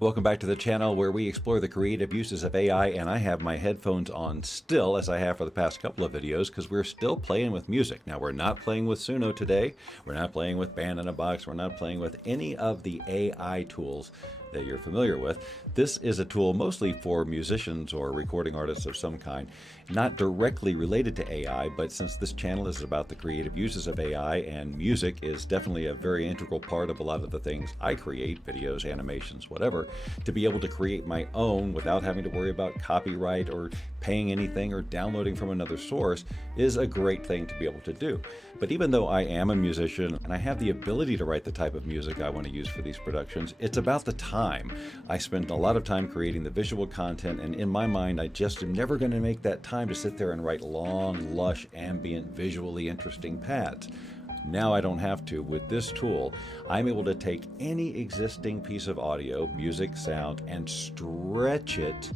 Welcome back to the channel where we explore the creative uses of AI, and I have my headphones on still, as I have for the past couple of videos, because we're still playing with music. Now, we're not playing with Suno today. We're not playing with Band in a Box. We're not playing with any of the AI tools that you're familiar with. This is a tool mostly for musicians or recording artists of some kind, not directly related to AI, but since this channel is about the creative uses of AI, and music is definitely a very integral part of a lot of the things I create, videos, animations, whatever, to be able to create my own without having to worry about copyright or paying anything or downloading from another source is a great thing to be able to do. But even though I am a musician and I have the ability to write the type of music I want to use for these productions, it's about the time. I spend a lot of time creating the visual content, and in my mind, I just am never going to make that time to sit there and write long, lush, ambient, visually interesting pads. Now I don't have to. With this tool, I'm able to take any existing piece of audio, music, sound, and stretch it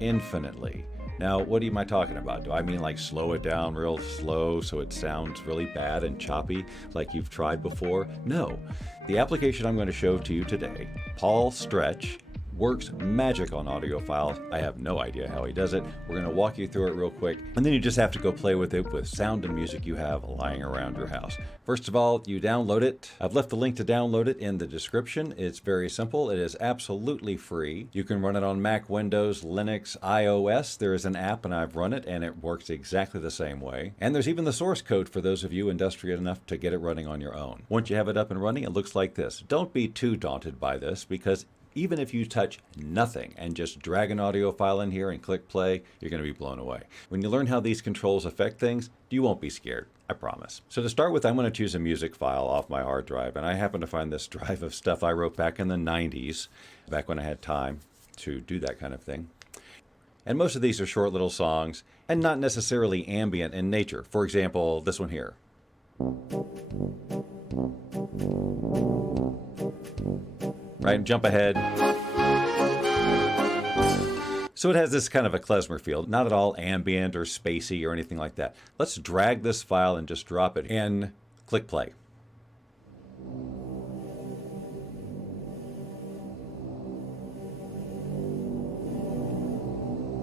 infinitely. Now, what am I talking about? Do I mean like slow it down real slow so it sounds really bad and choppy like you've tried before? No. The application I'm going to show to you today, PaulStretch, works magic on audio files. I have no idea how he does it. We're going to walk you through it real quick, and then you just have to go play with it with sound and music you have lying around your house. First of all, you download it. I've left the link to download it in the description. It's very simple. It is absolutely free. You can run it on Mac, Windows, Linux, iOS. There is an app, and I've run it, and it works exactly the same way. And there's even the source code for those of you industrious enough to get it running on your own. Once you have it up and running, it looks like this. Don't be too daunted by this, because even if you touch nothing and just drag an audio file in here and click play, you're going to be blown away. When you learn how these controls affect things, you won't be scared, I promise. So to start with, I'm going to choose a music file off my hard drive, and I happen to find this drive of stuff I wrote back in the 90s, back when I had time to do that kind of thing. And most of these are short little songs and not necessarily ambient in nature. For example, this one here. Right, jump ahead. So it has this kind of a Klezmer feel, not at all ambient or spacey or anything like that. Let's drag this file and just drop it in, click play.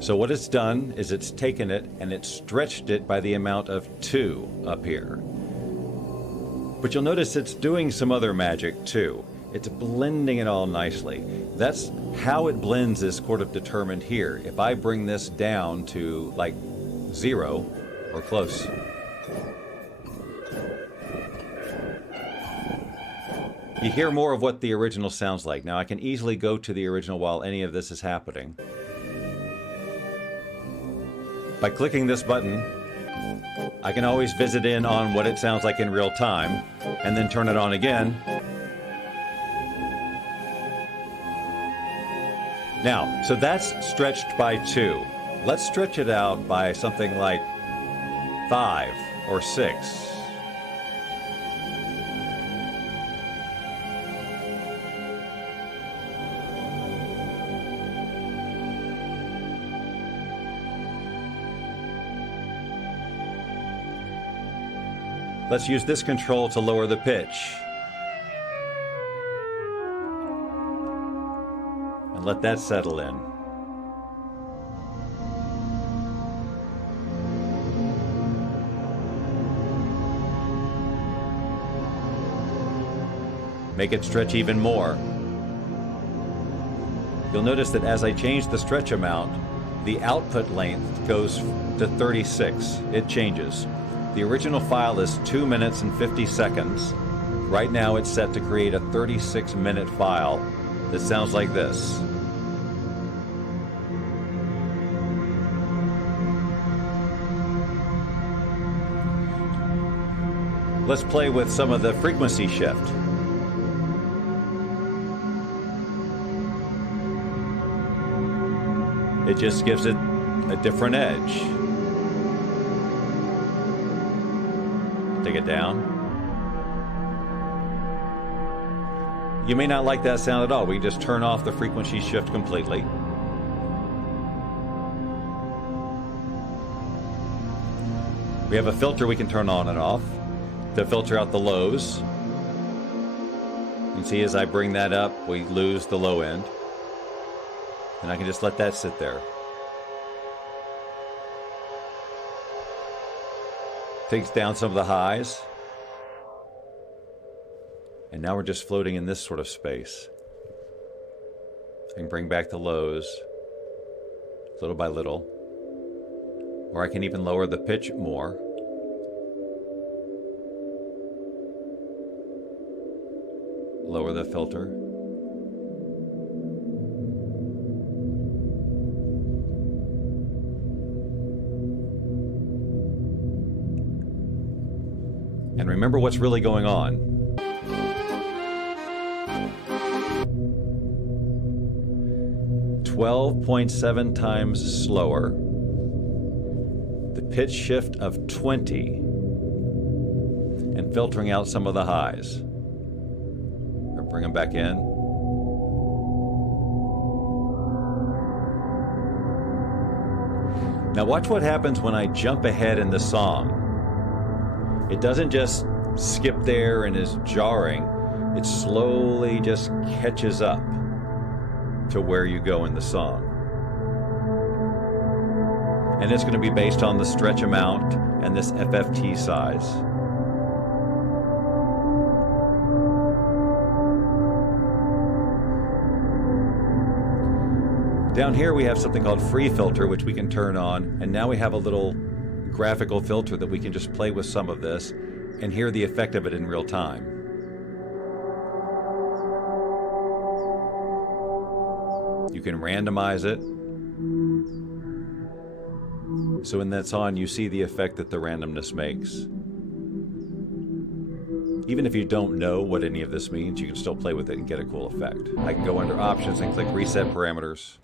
So what it's done is it's taken it and it's stretched it by the amount of 2 up here. But you'll notice it's doing some other magic too. It's blending it all nicely. That's how it blends is sort of determined here. If I bring this down to like 0 or close, you hear more of what the original sounds like. Now I can easily go to the original while any of this is happening. By clicking this button, I can always visit in on what it sounds like in real time and then turn it on again. Now, so that's stretched by 2. Let's stretch it out by something like 5 or 6. Let's use this control to lower the pitch. And let that settle in. Make it stretch even more. You'll notice that as I change the stretch amount, the output length goes to 36. It changes. The original file is 2 minutes and 50 seconds. Right now it's set to create a 36-minute file that sounds like this. Let's play with some of the frequency shift. It just gives it a different edge. Take it down. You may not like that sound at all. We can just turn off the frequency shift completely. We have a filter we can turn on and off to filter out the lows. You can see as I bring that up, we lose the low end. And I can just let that sit there. Takes down some of the highs. And now we're just floating in this sort of space. I can bring back the lows little by little. Or I can even lower the pitch more. Lower the filter. And remember what's really going on. 12.7 times slower. The pitch shift of 20. And filtering out some of the highs. Or bring them back in. Now watch what happens when I jump ahead in the song. It doesn't just skip there and is jarring. It slowly just catches up to where you go in the song. And it's going to be based on the stretch amount and this FFT size. Down here we have something called free filter, which we can turn on, and now we have a little graphical filter that we can just play with some of this and hear the effect of it in real time. You can randomize it. So when that's on, you see the effect that the randomness makes. Even if you don't know what any of this means, you can still play with it and get a cool effect. I can go under options and click reset parameters.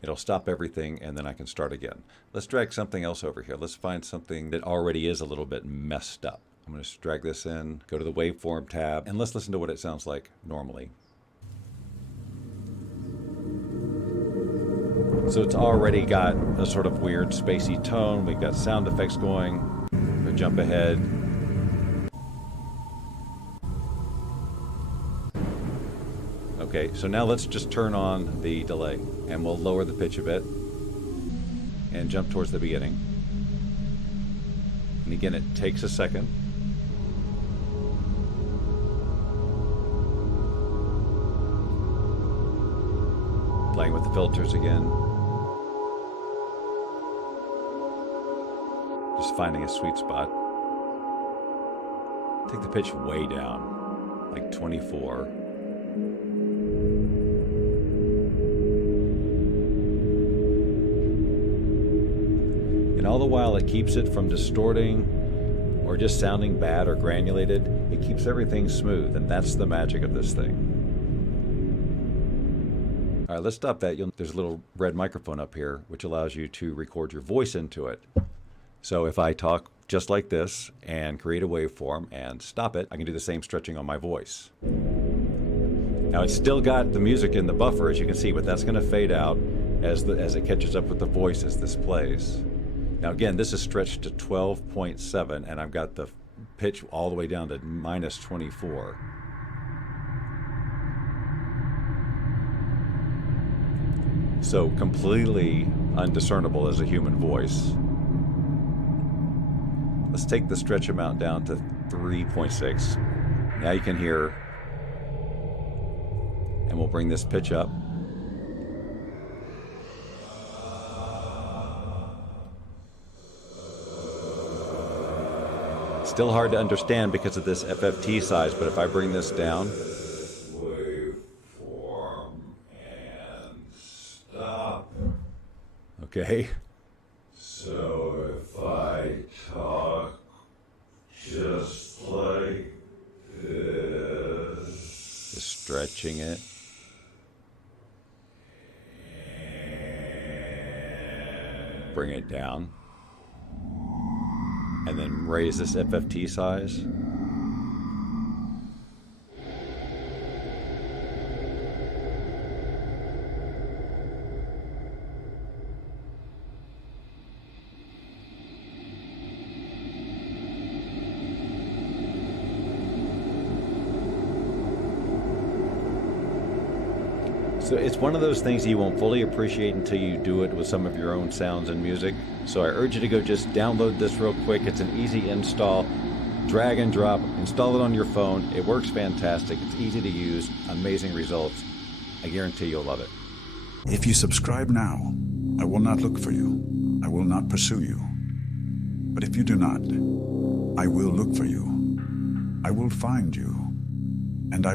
It'll stop everything, and then I can start again. Let's drag something else over here. Let's find something that already is a little bit messed up. I'm going to drag this in, go to the waveform tab, and let's listen to what it sounds like normally. So it's already got a sort of weird spacey tone. We've got sound effects going. We'll jump ahead. Okay, so now let's just turn on the delay, and we'll lower the pitch a bit and jump towards the beginning. And again, it takes a second. Playing with the filters again. Just finding a sweet spot. Take the pitch way down, like 24. And all the while it keeps it from distorting or just sounding bad or granulated. It keeps everything smooth, and that's the magic of this thing. All right, let's stop that. There's a little red microphone up here, which allows you to record your voice into it. So if I talk just like this and create a waveform and stop it, I can do the same stretching on my voice. Now it's still got the music in the buffer, as you can see, but that's going to fade out as it catches up with the voice as this plays. Now again, this is stretched to 12.7, and I've got the pitch all the way down to minus 24. So completely undiscernible as a human voice. Let's take the stretch amount down to 3.6. Now you can hear, and we'll bring this pitch up. Still hard to understand because of this FFT size, but if I bring this down, waveform and stop. Okay. So if I talk just like this, just stretching it, and bring it down, and then raise this FFT size. So it's one of those things you won't fully appreciate until you do it with some of your own sounds and music. So I urge you to go just download this real quick. It's an easy install. Drag and drop, install it on your phone. It works fantastic. It's easy to use, amazing results. I guarantee you'll love it. If you subscribe now, I will not look for you. I will not pursue you. But if you do not, I will look for you. I will find you. And I